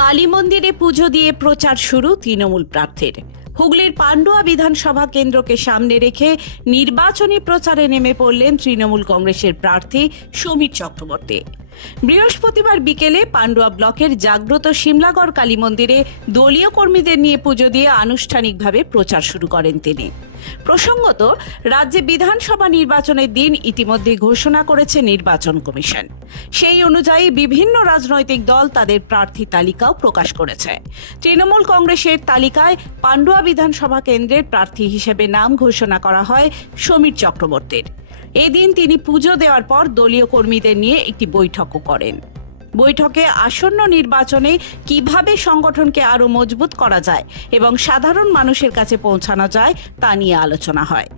কালী মন্দিরে পুজো দিয়ে প্রচার শুরু তৃণমূল প্রার্থীর। হুগলির পান্ডুয়া বিধানসভা কেন্দ্রকে সামনে রেখে নির্বাচনী প্রচারে নেমে পড়লেন তৃণমূল কংগ্রেসের প্রার্থী সমীর চক্রবর্তী। বৃহস্পতিবার বিকেলে পান্ডুয়া ব্লকের জাগ্রত শিমলাগড় কালী মন্দিরে দলীয় কর্মীদের নিয়ে পুজো দিয়ে আনুষ্ঠানিকভাবে প্রচার শুরু করেন তিনি। প্রসঙ্গত, রাজ্যে বিধানসভা নির্বাচনের দিন ইতিমধ্যে ঘোষণা করেছে নির্বাচন কমিশন। সেই অনুযায়ী বিভিন্ন রাজনৈতিক দল তাদের প্রার্থী তালিকাও প্রকাশ করেছে। তৃণমূল কংগ্রেসের তালিকায় পান্ডুয়া বিধানসভা কেন্দ্রের প্রার্থী হিসেবে নাম ঘোষণা করা হয় সমীর চক্রবর্তীর। এদিন তিনি পুজো দেওয়ার পর দলীয় কর্মীদের নিয়ে একটি বৈঠকও করেন। বৈঠকে আসন্ন নির্বাচনে কিভাবে সংগঠনকে আরও মজবুত করা যায় এবং সাধারণ মানুষের কাছে পৌঁছানো যায় তা নিয়ে আলোচনা হয়।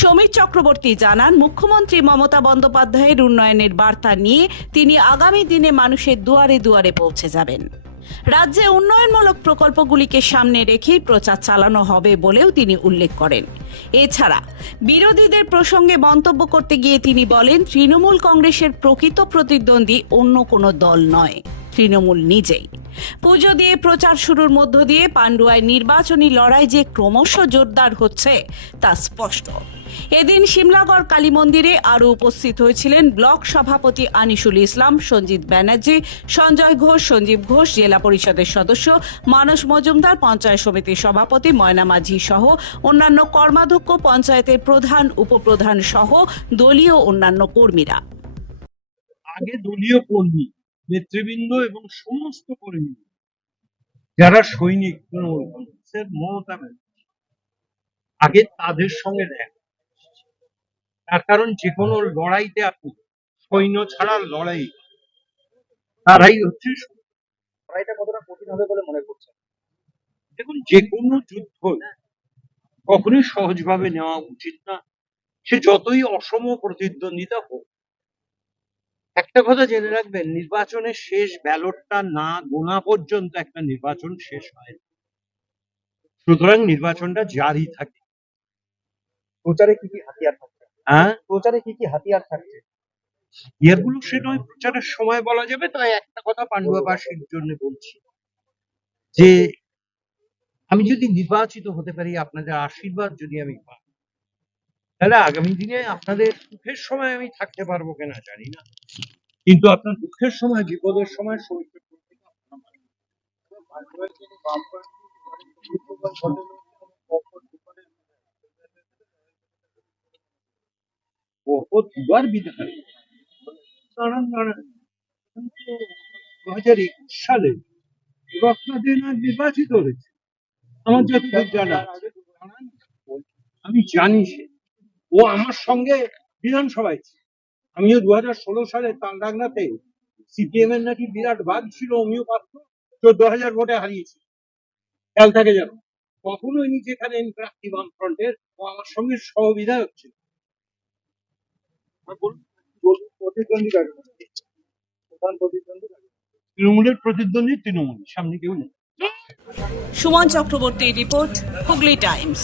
সমীর চক্রবর্তী জানান, মুখ্যমন্ত্রী মমতা বন্দ্যোপাধ্যায়ের উন্নয়নের বার্তা নিয়ে তিনি আগামী দিনে মানুষের দুয়ারে দুয়ারে পৌঁছে যাবেন। রাজ্যে উন্নয়নমূলক প্রকল্পগুলিকে সামনে রেখেই প্রচার চালানো হবে বলেও তিনি উল্লেখ করেন। এছাড়া বিরোধীদের প্রসঙ্গে মন্তব্য করতে গিয়ে তিনি বলেন, তৃণমূল কংগ্রেসের প্রকৃত প্রতিদ্বন্দ্বী অন্য কোনো দল নয়, তৃণমূল নিজেই। পুজো দিয়ে প্রচার শুরুর মধ্য দিয়ে পান্ডুয়ায় নির্বাচনী লড়াই যে ক্রমশ জোরদার হচ্ছে তা স্পষ্ট। এদিন শিমলাগড় কালী মন্দিরে আরও উপস্থিত হয়েছিলেন ব্লক সভাপতি আনিসুল ইসলাম, সঞ্জিত ব্যানার্জি, সঞ্জয় ঘোষ, সঞ্জীব ঘোষ, জেলা পরিষদের সদস্য মানস মজুমদার, পঞ্চায়েত সমিতির সভাপতি ময়না মাঝি সহ অন্যান্য কর্মাধ্যক্ষ, পঞ্চায়েতের প্রধান, উপপ্রধান সহ দলীয় অন্যান্য কর্মীরা। আগে দলীয় কর্মী, নেতৃবৃন্দ এবং সমস্ত কর্মী যারা সৈনিক তৃণমূল কংগ্রেসের মমতা ব্যানার্জি, আগে তাদের সঙ্গে দেখা। তার কারণ যে কোনো লড়াইতে আপনি সৈন্য ছাড়া লড়াই, তারাই হচ্ছে লড়াইটা কতটা কঠিন হবে বলে মনে করছেন? দেখুন, যে কোনো যুদ্ধ কখনোই সহজভাবে নেওয়া উচিত না, সে যতই অসম প্রতিদ্বন্দ্বিতা হোক। একটা কথা জেনে রাখবেন, নির্বাচনের শেষ ব্যালটটা না গোনা পর্যন্ত একটা নির্বাচন শেষ হয়। সুতরাং নির্বাচনটা জারি থাকে। প্রচারে কি কি হাতিয়ার থাকছে? প্রচারে কি কি হাতিয়ার থাকছে? হাতিয়ারগুলো সে নয় প্রচারের সময় বলা যাবে। তাই একটা কথা পান্ডুয়াবাসীর জন্য বলছি, যে আমি যদি নির্বাচিত হতে পারি, আপনাদের আশীর্বাদ যদি আমি পাই, তাহলে আগামী দিনে আপনাদের সুখের সময় আমি থাকতে পারবো কিনা জানি না, কিন্তু আপনার দুঃখের সময়, বিপদের সময় দুবার বিধায় দাঁড়ান 2021 সালে আপনাদের নির্বাচিত হয়েছে। আমার যতদূর জানা, আমি জানি সে, ও আমার সঙ্গে বিধানসভায় ছিল। আমিও 2016 সালে তালডাংরাতে সিপিএম এর নাকি বিরাট বাদ ছিল, অমিও পাত্র 14,000 ভোটে হারিয়েছি। খেয়াল থাকে যেন। কখনোই যেখানে প্রার্থী বামফ্রন্টের, ও আমার সঙ্গে সহবিধায়ক ছিল। তৃণমূলের প্রতিদ্বন্দ্বী তৃণমূল, সামনে কেউ নেই। সুমন চক্রবর্তীর রিপোর্ট, হুগলি টাইমস।